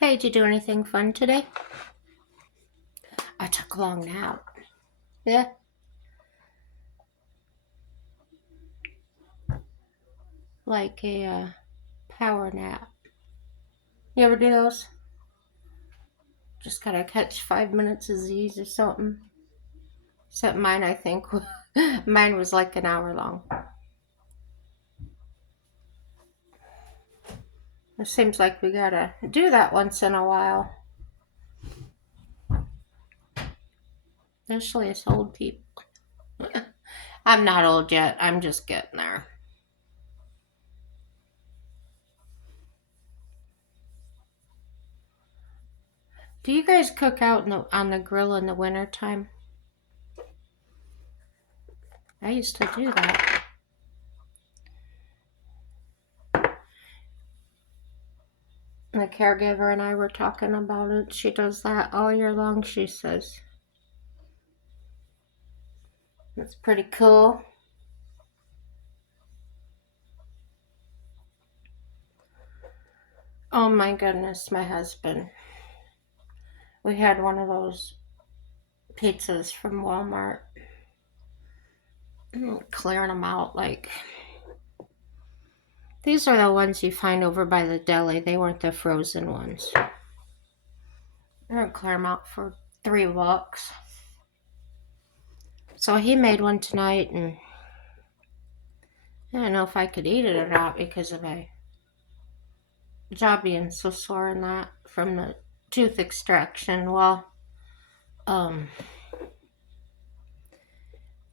Hey, did you do anything fun today? I took a long nap. Yeah, like a power nap. You ever do those? Just gotta catch 5 minutes of Z's or something. Except mine, I think, mine was like an hour long. It seems like we gotta do that once in a while. Especially us old people. I'm not old yet. I'm just getting there. Do you guys cook out on the grill in the wintertime? I used to do that. The caregiver and I were talking about it. She does that all year long, she says. That's pretty cool. Oh my goodness, my husband. We had one of those pizzas from Walmart. Clearing them out like. These are the ones you find over by the deli. They weren't the frozen ones. I'm gonna clear them out for $3. So he made one tonight, and I don't know if I could eat it or not because of my jaw being so sore and that from the tooth extraction. Well, um,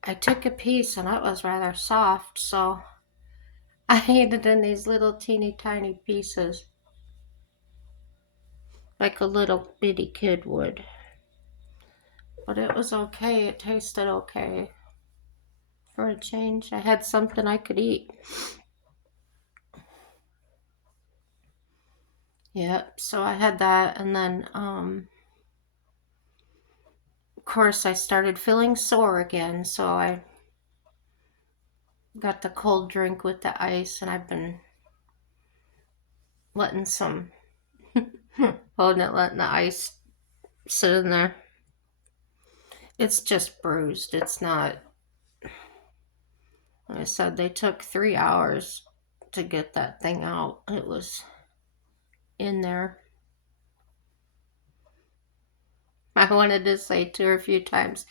I took a piece and it was rather soft, so I ate it in these little teeny tiny pieces, like a little bitty kid would. But it was okay. It tasted okay. For a change, I had something I could eat. Yep, so I had that, and then, of course, I started feeling sore again, so I got the cold drink with the ice, and I've been letting some, letting the ice sit in there. It's just bruised. It's not, like I said, they took 3 hours to get that thing out. It was in there. I wanted to say to her a few times,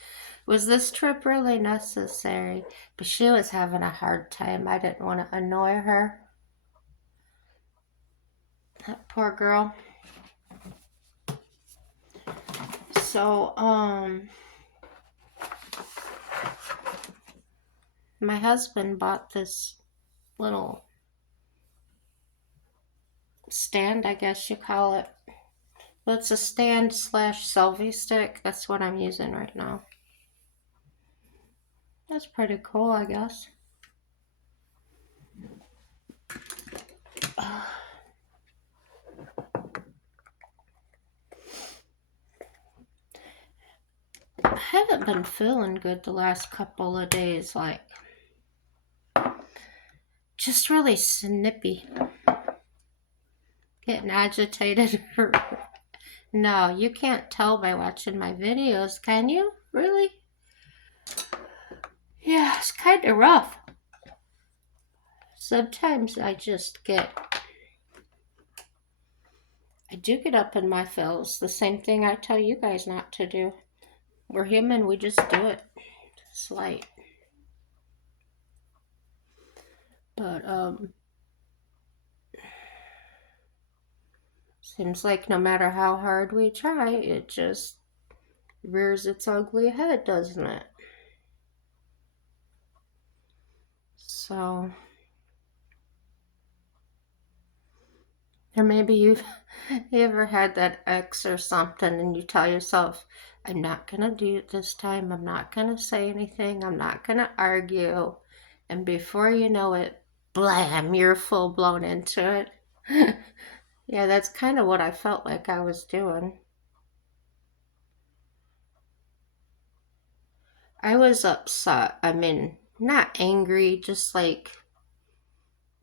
was this trip really necessary? But she was having a hard time. I didn't want to annoy her. That poor girl. So, my husband bought this little stand, I guess you call it. Well, it's a stand slash selfie stick. That's what I'm using right now. That's pretty cool, I guess. I haven't been feeling good the last couple of days, like just really snippy, getting agitated. No, you can't tell by watching my videos, can you? Really? Yeah, it's kind of rough. Sometimes I do get up in my feels. The same thing I tell you guys not to do. We're human, we just do it. It's light. But, seems like no matter how hard we try, it just rears its ugly head, doesn't it? So, or maybe you ever had that ex or something and you tell yourself, I'm not gonna do it this time, I'm not gonna say anything, I'm not gonna argue. And before you know it, blam, you're full blown into it. Yeah, that's kind of what I felt like I was doing. I was upset. I mean, not angry, just like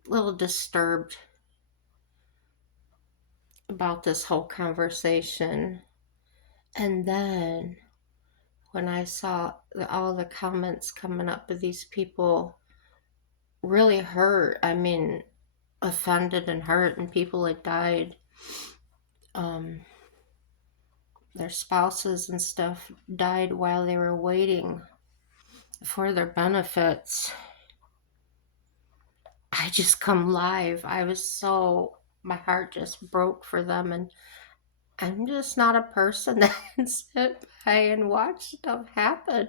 a little disturbed. about this whole conversation. And then when I saw all the comments coming up of these people really hurt, I mean, offended and hurt, and people had died, um, their spouses and stuff died while they were waiting for their benefits. I just come live. My heart just broke for them, and I'm just not a person that can sit by and watch stuff happen.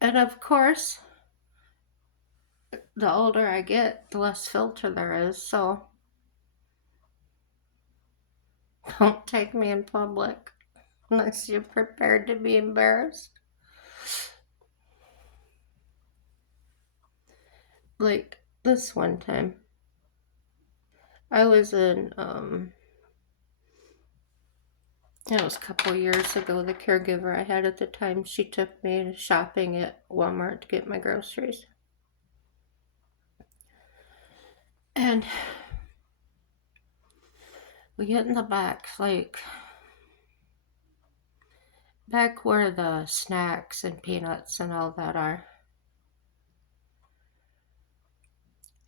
And of course, the older I get, the less filter there is, so don't take me in public unless you're prepared to be embarrassed. Like this one time, I was in, it was a couple years ago, the caregiver I had at the time, she took me shopping at Walmart to get my groceries. And we get in the back, like back where the snacks and peanuts and all that are.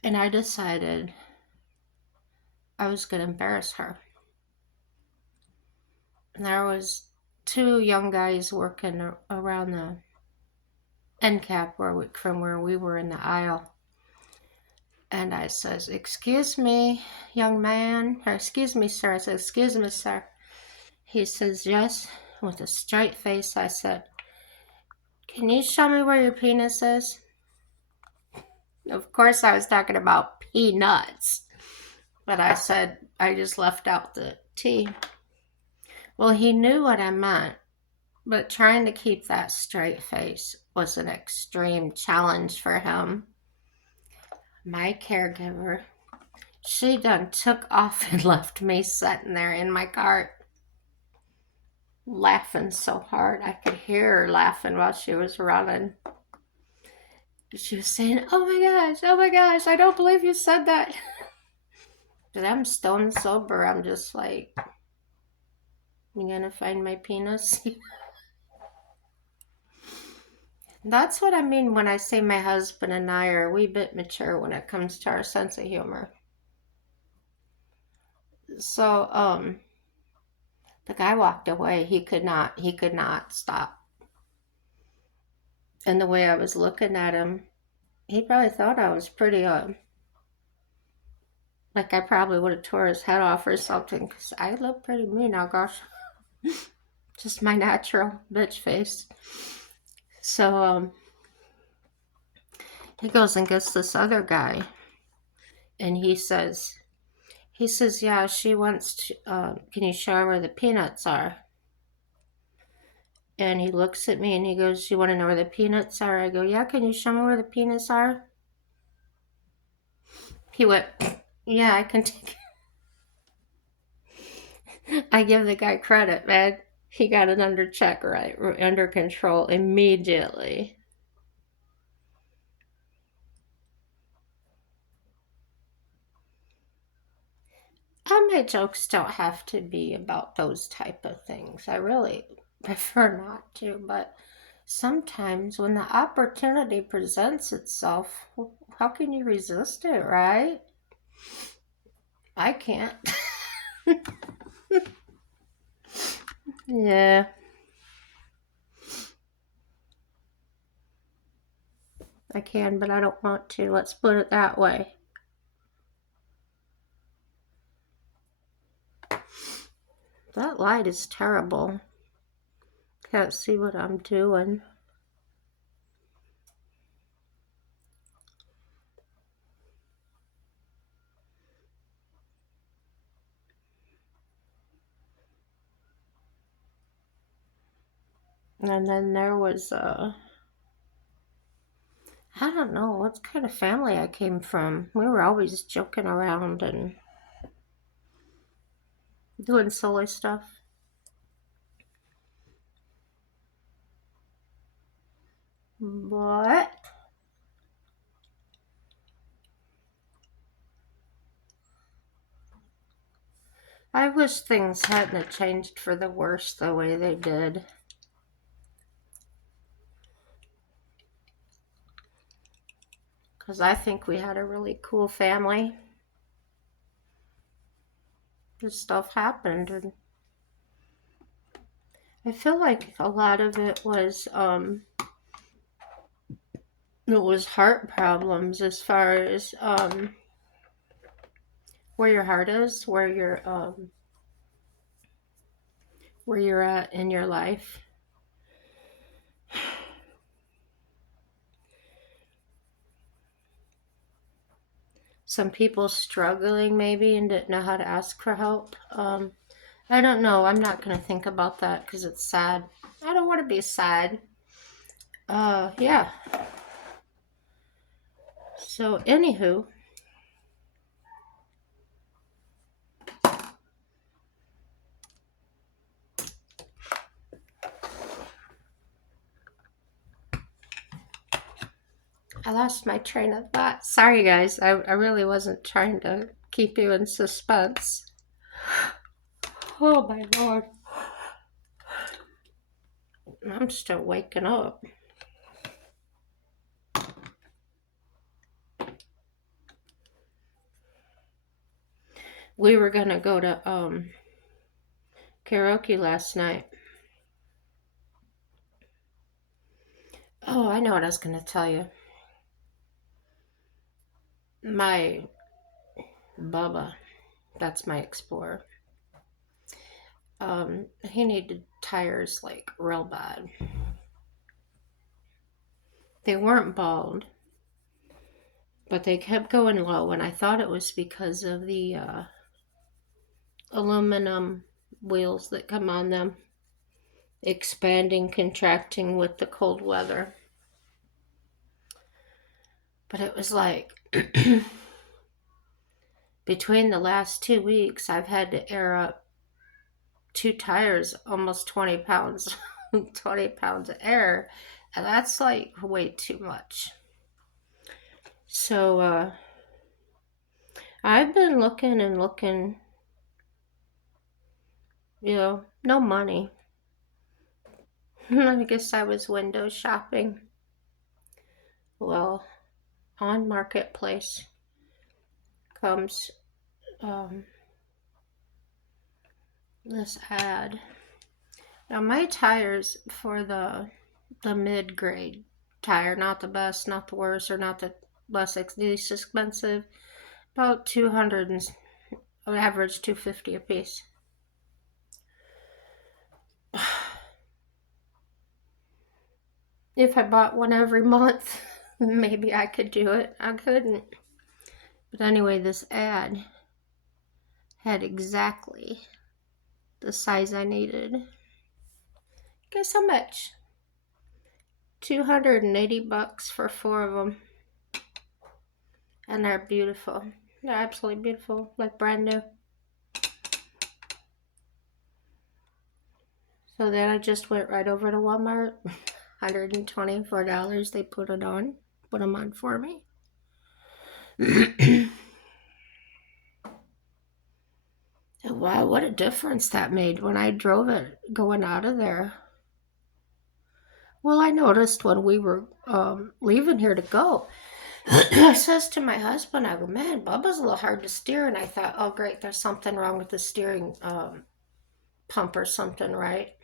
And I decided I was going to embarrass her. And there was two young guys working around the end cap from where we were in the aisle. And I says, "Excuse me, young man," or "Excuse me, sir." I said, "Excuse me, sir." He says, "Yes." With a straight face, I said, "Can you show me where your penis is?" Of course, I was talking about peanuts, but I said I just left out the T. Well, he knew what I meant, but trying to keep that straight face was an extreme challenge for him. My caregiver, she done took off and left me sitting there in my cart, laughing so hard I could hear her laughing while she was running. She was saying, oh my gosh, I don't believe you said that." Because I'm stone sober. I'm just like, "You gonna find my penis?" That's what I mean when I say my husband and I are a wee bit mature when it comes to our sense of humor. So, the guy walked away. He could not stop. And the way I was looking at him, he probably thought I was pretty, like I probably would have tore his head off or something, because I look pretty mean now, gosh. Just my natural bitch face. So, he goes and gets this other guy, and he says, "Yeah, she wants to, can you show her where the peanuts are?" And he looks at me and he goes, "You want to know where the peanuts are?" I go, "Yeah, can you show me where the peanuts are?" He went, "Yeah, I can take it." I give the guy credit, man. He got it under check, right? Under control immediately. My jokes don't have to be about those type of things. I really prefer not to, but sometimes when the opportunity presents itself, how can you resist it, right? I can't. Yeah, I can, but I don't want to. Let's put it that way. That light is terrible. Can't see what I'm doing. And then there was I don't know what kind of family I came from. We were always joking around and doing silly stuff. But I wish things hadn't changed for the worse the way they did. Because I think we had a really cool family. This stuff happened, and I feel like a lot of it was heart problems, as far as where your heart is, where you're at in your life. Some people struggling maybe and didn't know how to ask for help. I don't know. I'm not going to think about that because it's sad. I don't want to be sad. Yeah. So, anywho, I lost my train of thought. Sorry, guys. I really wasn't trying to keep you in suspense. Oh, my Lord. I'm still waking up. We were going to go to karaoke last night. Oh, I know what I was going to tell you. My Bubba, that's my Explorer. He needed tires like real bad. They weren't bald, but they kept going low, and I thought it was because of the aluminum wheels that come on them expanding, contracting with the cold weather. But it was like between the last 2 weeks, I've had to air up 2 tires, almost 20 pounds, 20 pounds of air, and that's like way too much. So I've been looking and looking, no money. I guess I was window shopping. Well, on Marketplace comes this ad. Now my tires for the mid-grade tire, not the best, not the worst, or not the least expensive, about 200 and average 250 a piece. If I bought one every month, maybe I could do it. I couldn't. But anyway, this ad had exactly the size I needed. Guess how much? $280 for 4 of them. And they're beautiful. They're absolutely beautiful, like brand new. So then I just went right over to Walmart. $124. They put them on for me. Wow, what a difference that made when I drove it going out of there. Well, I noticed when we were leaving here to go, I says to my husband, I go, man, Bubba's a little hard to steer. And I thought, oh, great, there's something wrong with the steering pump or something, right?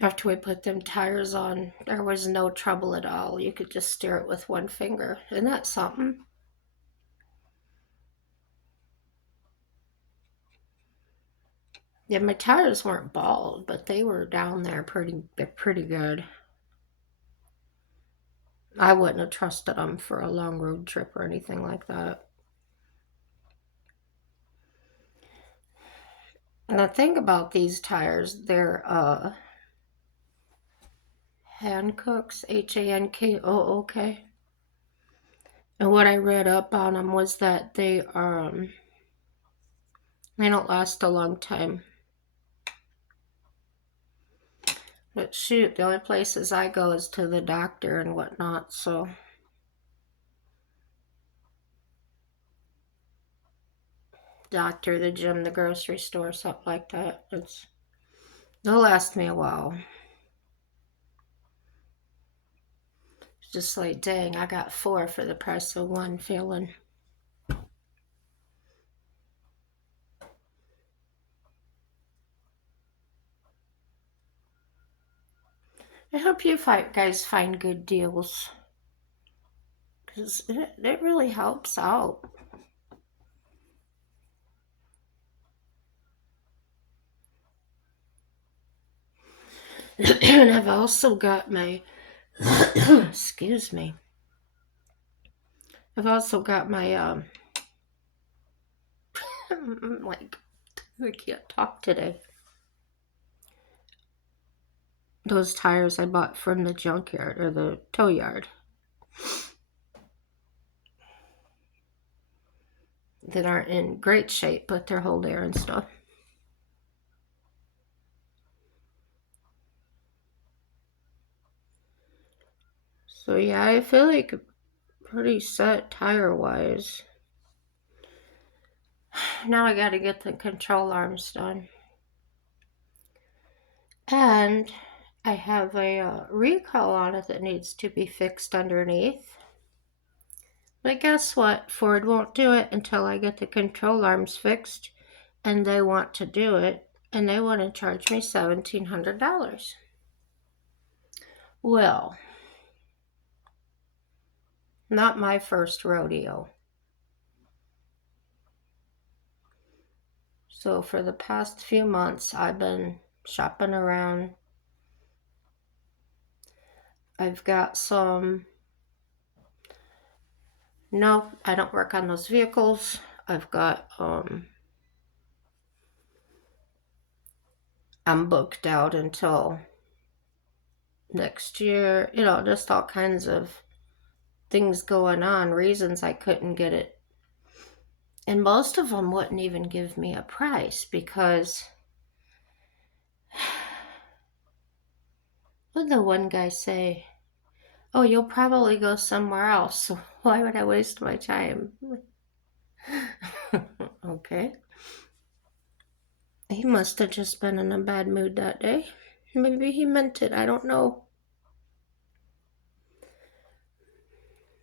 After we put them tires on, there was no trouble at all. You could just steer it with one finger. Isn't that something? Yeah, my tires weren't bald, but they were down there pretty good. I wouldn't have trusted them for a long road trip or anything like that. And the thing about these tires, they're Hankooks, Hankook. And what I read up on them was that they don't last a long time. But shoot, the only places I go is to the doctor and whatnot, so. doctor, the gym, the grocery store, something like that. It'll last me a while. It's just like, dang, I got 4 for the price of 1 feeling. I hope you guys find good deals, because it really helps out. And I've also got my, excuse me, I've also got my, like, I can't talk today. Those tires I bought from the junkyard or the tow yard that aren't in great shape, but they're hold air and stuff. So yeah, I feel like pretty set tire-wise. Now I gotta get the control arms done. And I have a recall on it that needs to be fixed underneath. But guess what? Ford won't do it until I get the control arms fixed. And they want to do it. And they want to charge me $1,700. Well, not my first rodeo. So for the past few months, I've been shopping around. I've got some... No, I don't work on those vehicles. I've got, I'm booked out until next year. You know, just all kinds of things going on, reasons I couldn't get it. And most of them wouldn't even give me a price because... What did the one guy say? Oh, you'll probably go somewhere else, so why would I waste my time? Okay. He must have just been in a bad mood that day. Maybe he meant it, I don't know.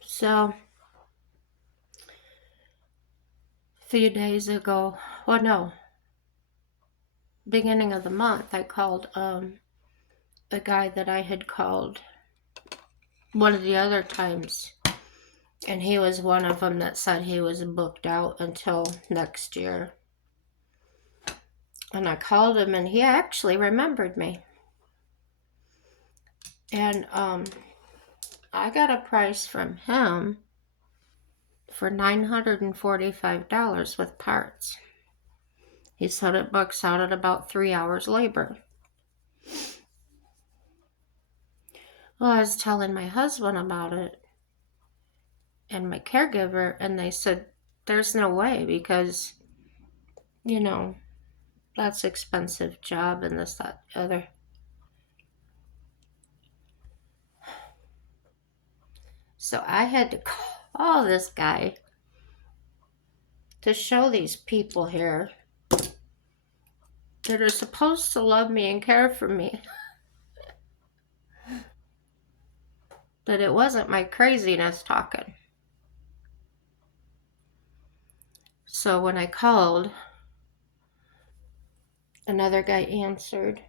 So, a few days ago, well, no, beginning of the month, I called a guy that I had called one of the other times, and he was one of them that said he was booked out until next year. And I called him, and he actually remembered me. And I got a price from him for $945 with parts. He said it books out at about 3 hours labor. Well, I was telling my husband about it and my caregiver, and they said, there's no way because, you know, that's expensive job and this, that, the other. So I had to call this guy to show these people here that are supposed to love me and care for me that it wasn't my craziness talking. So when I called, another guy answered.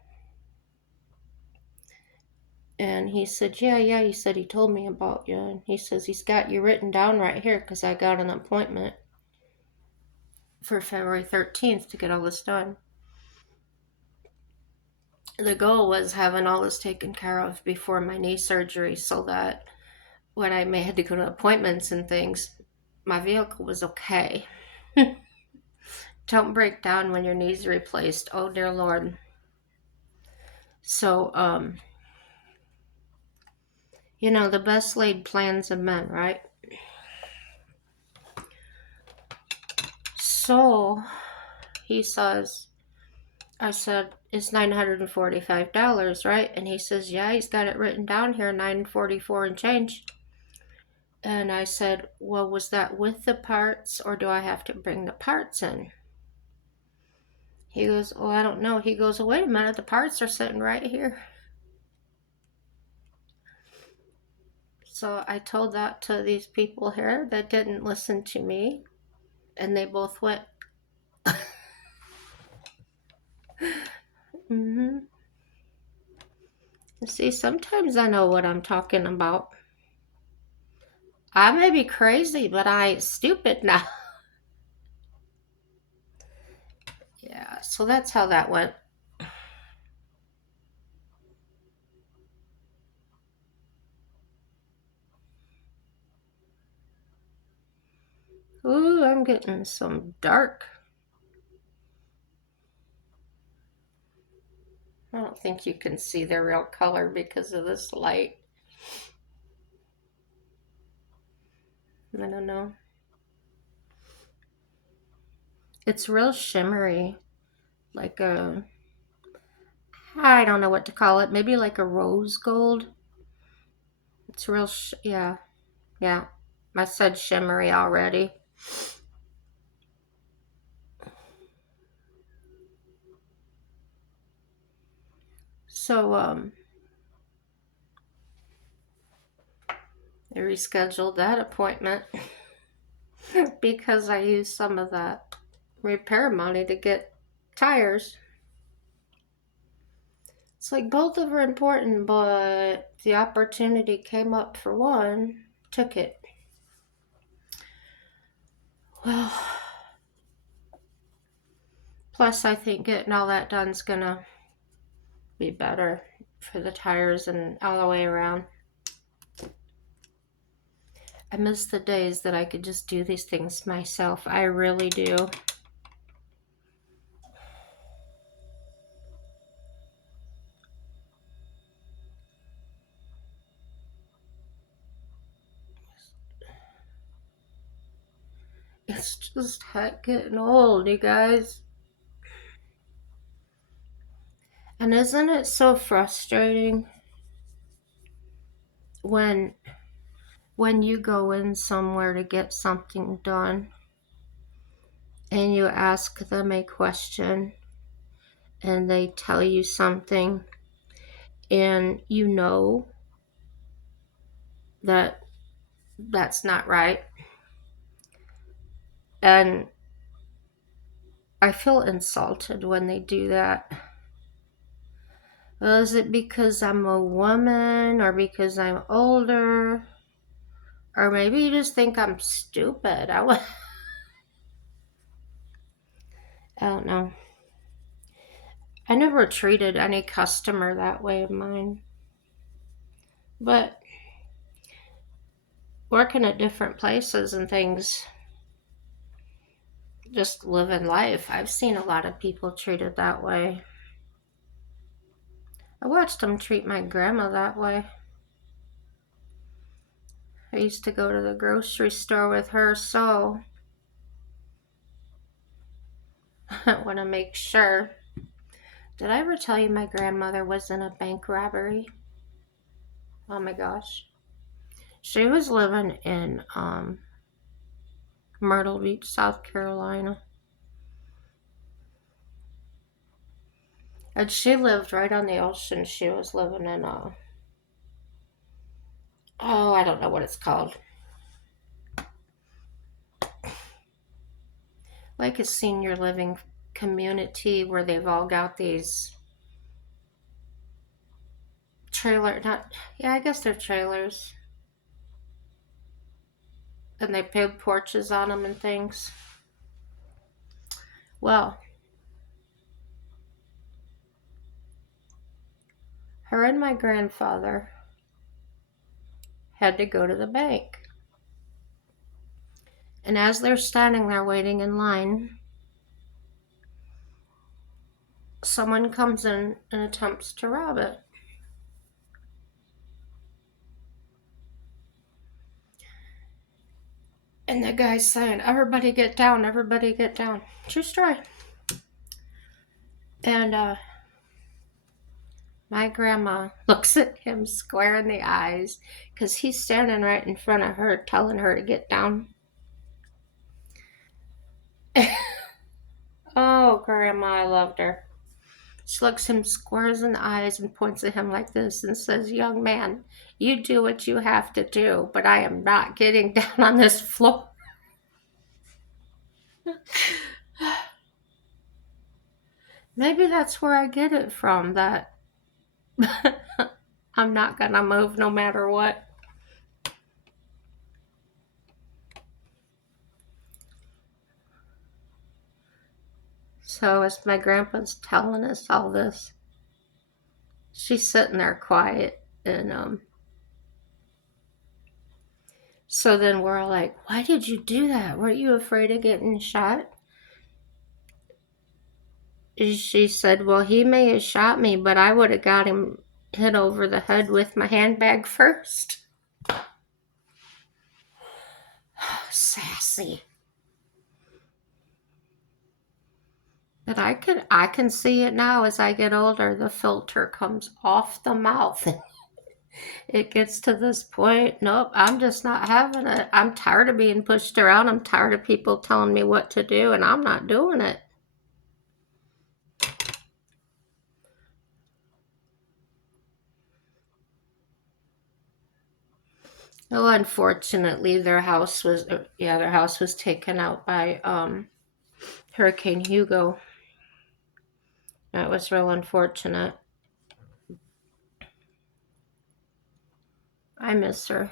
And he said, yeah, he said he told me about you. And he says he's got you written down right here because I got an appointment for February 13th to get all this done. The goal was having all this taken care of before my knee surgery so that when I had to go to appointments and things, my vehicle was okay. Don't break down when your knee's replaced. Oh, dear Lord. So, you know, the best laid plans of men, right? So, he says, I said, it's $945, right? And he says, yeah, he's got it written down here, $944 and change. And I said, well, was that with the parts or do I have to bring the parts in? He goes, oh, I don't know. He goes, oh, wait a minute, the parts are sitting right here. So I told that to these people here that didn't listen to me, and they both went, mm-hmm. See, sometimes I know what I'm talking about. I may be crazy, but I ain't stupid now. Yeah, so that's how that went. Ooh, I'm getting some dark. I don't think you can see the real color because of this light. I don't know. It's real shimmery, like a, I don't know what to call it, maybe like a rose gold. It's real, yeah, yeah. I said shimmery already. So, I rescheduled that appointment because I used some of that repair money to get tires. It's like both of them are important, but the opportunity came up for one, took it. Well, plus I think getting all that done is gonna be better for the tires and all the way around. I miss the days that I could just do these things myself. I really do. It's just heck getting old, you guys. And isn't it so frustrating when you go in somewhere to get something done and you ask them a question and they tell you something and you know that that's not right, and I feel insulted when they do that. Well, is it because I'm a woman or because I'm older? Or maybe you just think I'm stupid. I don't know. I never treated any customer that way of mine. But working at different places and things, just living life, I've seen a lot of people treated that way. I watched them treat my grandma that way. I used to go to the grocery store with her, so I want to make sure. Did I ever tell you my grandmother was in a bank robbery? Oh my gosh. She was living in Myrtle Beach, South Carolina. And she lived right on the ocean. She was living in oh, I don't know what it's called. Like a senior living community where they've all got these not, yeah, I guess they're trailers. And they build porches on them and things. Well, her and my grandfather had to go to the bank. And as they're standing there waiting in line, someone comes in and attempts to rob it. And the guy's saying, everybody get down, everybody get down. True story. And my grandma looks at him square in the eyes because he's standing right in front of her telling her to get down. Oh Grandma, I loved her. She looks him squares in the eyes and points at him like this and says, young man, you do what you have to do, but I am not getting down on this floor. Maybe that's where I get it from, that I'm not gonna move no matter what. So as my grandpa's telling us all this, she's sitting there quiet, and so then we're all like, why did you do that? Weren't you afraid of getting shot? She said, well, he may have shot me, but I would have got him hit over the head with my handbag first. Sassy. But I can see it now as I get older. The filter comes off the mouth. It gets to this point. Nope, I'm just not having it. I'm tired of being pushed around. I'm tired of people telling me what to do, and I'm not doing it. Well, unfortunately, their house was taken out by Hurricane Hugo. That was real unfortunate. I miss her.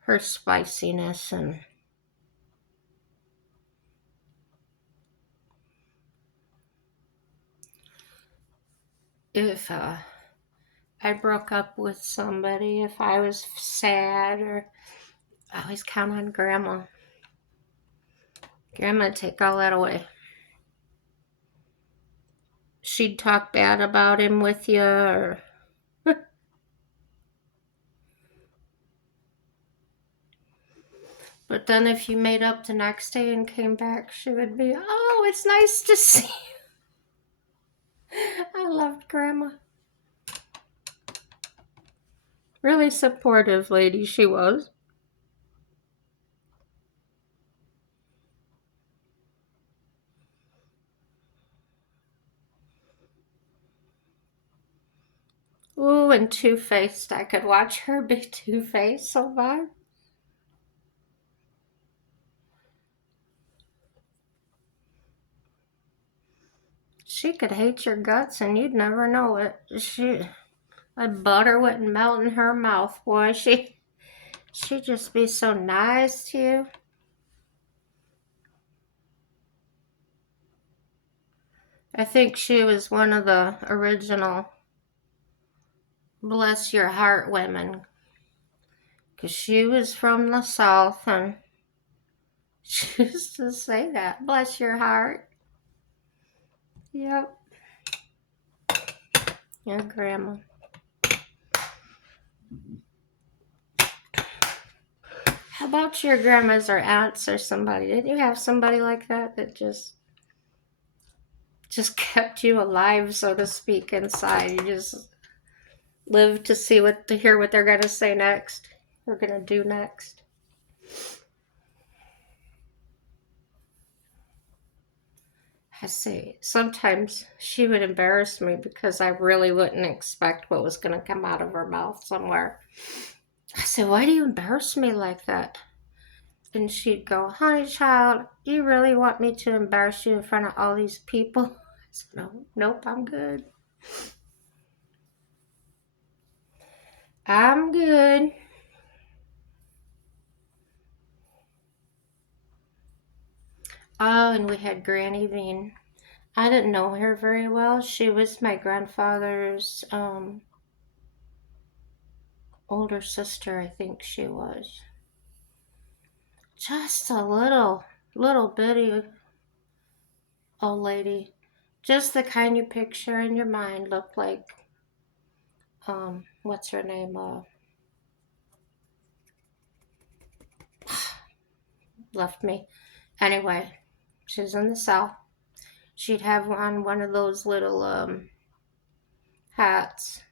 Her spiciness, and if I broke up with somebody, if I was sad, or I always count on Grandma. Grandma'd take all that away. She'd talk bad about him with you, or but then if you made up the next day and came back, she would be, oh, it's nice to see you. I loved Grandma. Really supportive lady she was. Ooh, and two-faced. I could watch her be two-faced so bad. She could hate your guts and you'd never know it. Like butter wouldn't melt in her mouth, boy. She'd just be so nice to you. I think she was one of the original bless your heart women, because she was from the South, and she used to say that, bless your heart. Yep. Your Grandma. How about your grandmas or aunts or somebody? Did you have somebody like that that just kept you alive, so to speak, inside? You just lived to hear what they're gonna say next, or gonna do next. I see. Sometimes she would embarrass me because I really wouldn't expect what was gonna come out of her mouth somewhere. I said, why do you embarrass me like that? And she'd go, honey child, you really want me to embarrass you in front of all these people? I said, no, nope, I'm good. I'm good. Oh, and we had Granny Bean. I didn't know her very well. She was my grandfather's older sister, I think she was. Just a little bitty old lady. Just the kind you picture in your mind, looked like, what's her name? Left me. Anyway, she's in the South. She'd have on one of those little hats.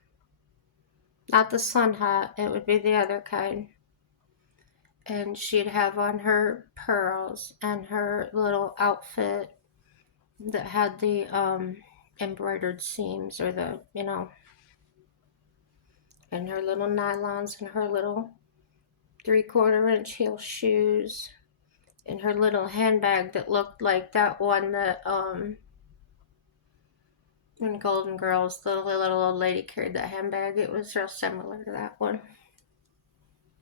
Not the sun hat, it would be the other kind. And she'd have on her pearls and her little outfit. that had the embroidered seams, or the, and her little nylons and her little 3/4 inch heel shoes and her little handbag that looked like that one that in Golden Girls, the little old lady carried that handbag. It was real similar to that one.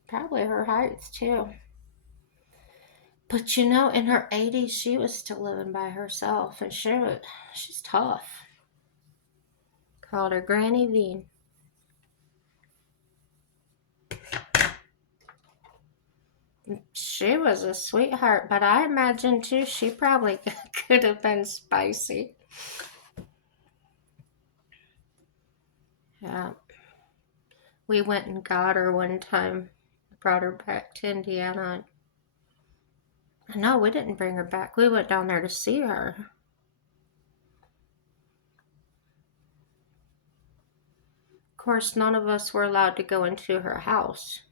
Probably her height too. But in her 80s, she was still living by herself, and she's tough. Called her Granny Veen. She was a sweetheart, but I imagine too she probably could have been spicy. Yeah. We went and got her one time, brought her back to Indiana. No, we didn't bring her back. We went down there to see her. Of course, none of us were allowed to go into her house.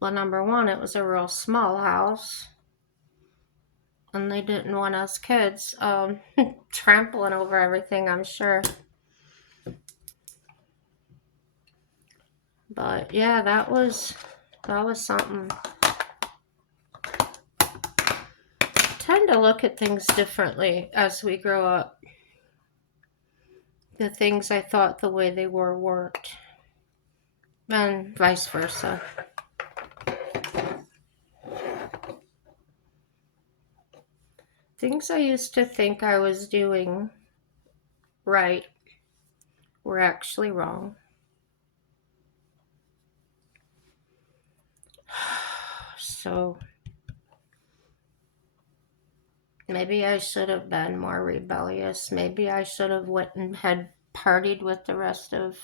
Well, number one, it was a real small house, and they didn't want us kids trampling over everything, I'm sure. But yeah, that was something. Tend to look at things differently as we grow up. The things I thought the way they were weren't, and vice versa. Things I used to think I was doing right were actually wrong. So maybe I should have been more rebellious. Maybe I should have went and had partied with the rest of,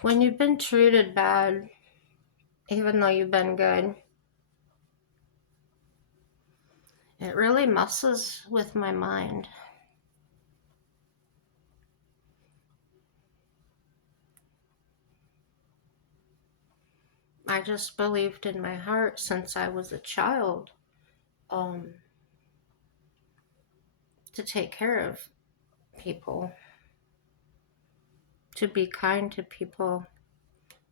when you've been treated bad, even though you've been good, it really messes with my mind. I just believed in my heart since I was a child, to take care of people, to be kind to people.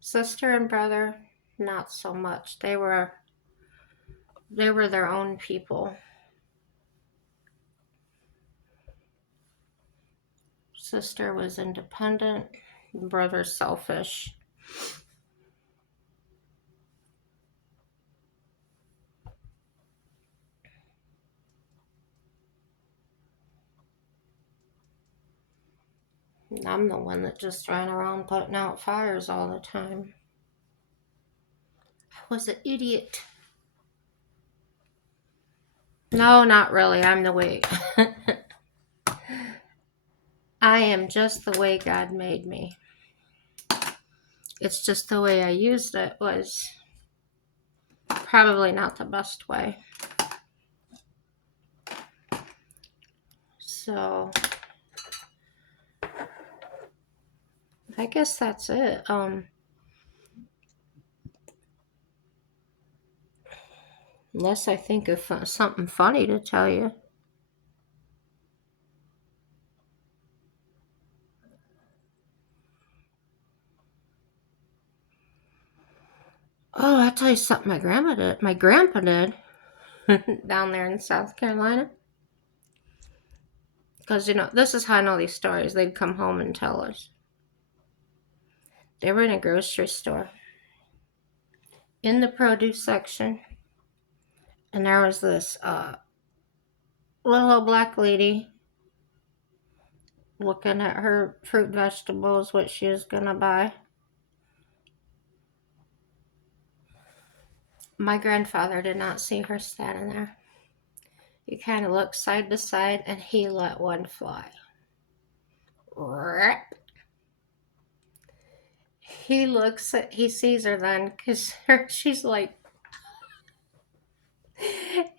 Sister and brother, not so much. They were their own people. Sister was independent, brother selfish. I'm the one that just ran around putting out fires all the time. I was an idiot. No, not really. I'm the way. I am just the way God made me. It's just the way I used it was probably not the best way. So I guess that's it. Unless I think of something funny to tell you. Oh, I'll tell you something my grandma did. My grandpa did down there in South Carolina. Because, this is how I know these stories. They'd come home and tell us. They were in a grocery store in the produce section. And there was this little old black lady looking at her fruit, vegetables, what she was going to buy. My grandfather did not see her standing there. He kind of looked side to side, and he let one fly. He sees her then, because she's like,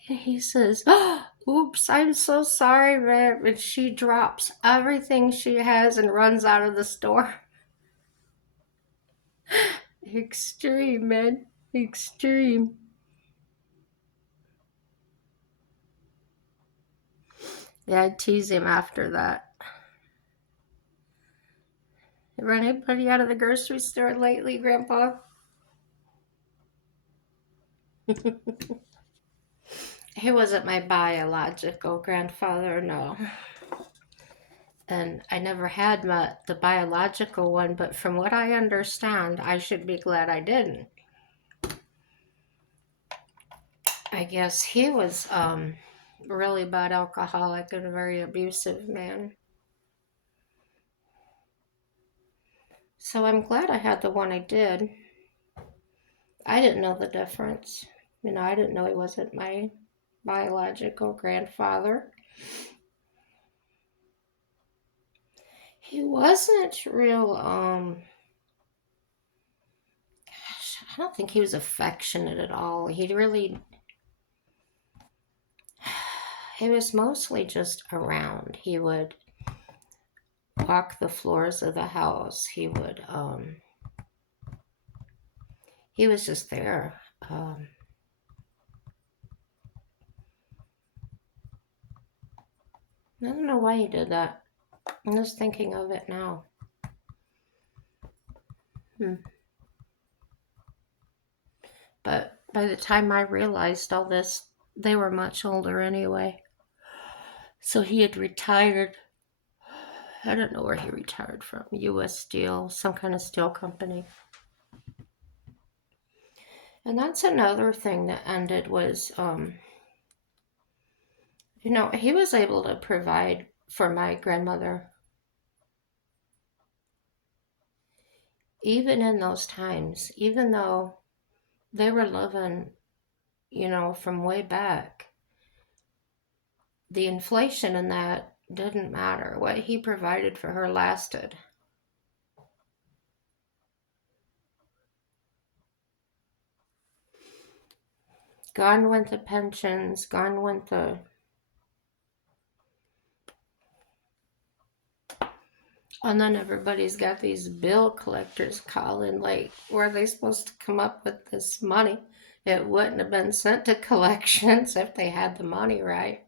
and he says, oh, oops, I'm so sorry, ma'am. And she drops everything she has and runs out of the store. Extreme, man. Extreme. Yeah, I tease him after that. Ever anybody out of the grocery store lately, Grandpa? He wasn't my biological grandfather, no. And I never had the biological one, but from what I understand, I should be glad I didn't. I guess he was really bad alcoholic and a very abusive man. So I'm glad I had the one I did. I didn't know the difference. I didn't know he wasn't my biological grandfather. He wasn't real, gosh, I don't think he was affectionate at all. He was mostly just around. He would walk the floors of the house. He was just there. I don't know why he did that. I'm just thinking of it now. But by the time I realized all this, they were much older anyway. So he had retired. I don't know where he retired from. U.S. Steel, some kind of steel company. And that's another thing that ended was, he was able to provide for my grandmother. Even in those times, even though they were living, from way back, the inflation in that didn't matter. What he provided for her lasted. Gone went the pensions, gone went the. And then everybody's got these bill collectors calling, like, where are they supposed to come up with this money? It wouldn't have been sent to collections if they had the money right.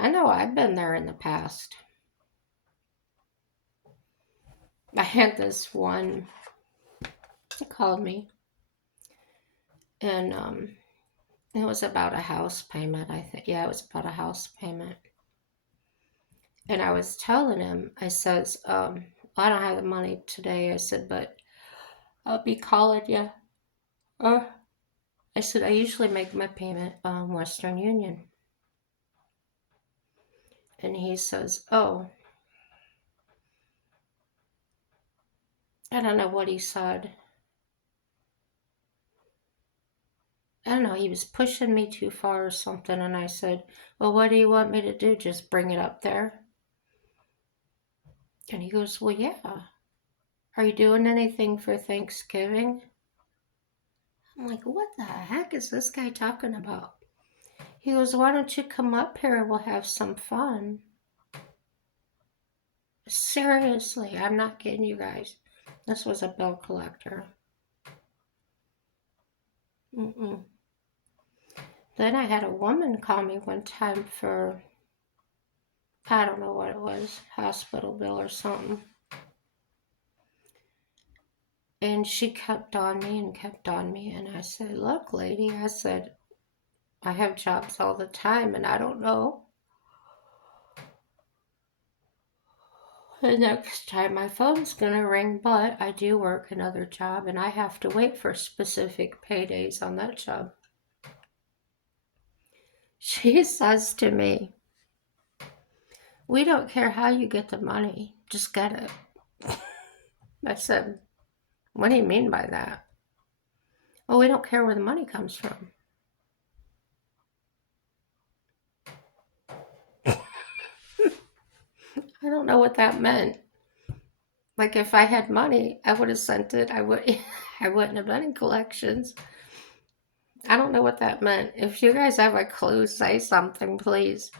I know I've been there in the past. I had this one called me, and it was about a house payment, I think. Yeah, it was about a house payment. And I was telling him, I says, I don't have the money today. I said, but I'll be calling you. I said, I usually make my payment on Western Union. And he says, oh, I don't know what he said. I don't know, he was pushing me too far or something. And I said, well, what do you want me to do? Just bring it up there? And he goes, well, yeah. Are you doing anything for Thanksgiving? I'm like, what the heck is this guy talking about? He goes, why don't you come up here? We'll have some fun. Seriously, I'm not kidding you guys. This was a bill collector. Mm-mm. Then I had a woman call me one time for, I don't know what it was, hospital bill or something. And she kept on me and kept on me. And I said, look, lady, I said, I have jobs all the time and I don't know the next time my phone's gonna ring, but I do work another job and I have to wait for specific paydays on that job. She says to me, we don't care how you get the money, just get it. I said, what do you mean by that? Oh, we don't care where the money comes from. I don't know what that meant. Like if I had money, I would have sent it. I wouldn't have been in collections. I don't know what that meant. If you guys have a clue, say something, please.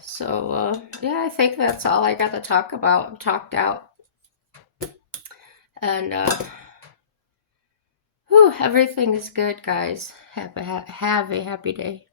So, yeah, I think that's all I got to talk about. Talked out. And Whew, everything is good, guys. Have a happy day.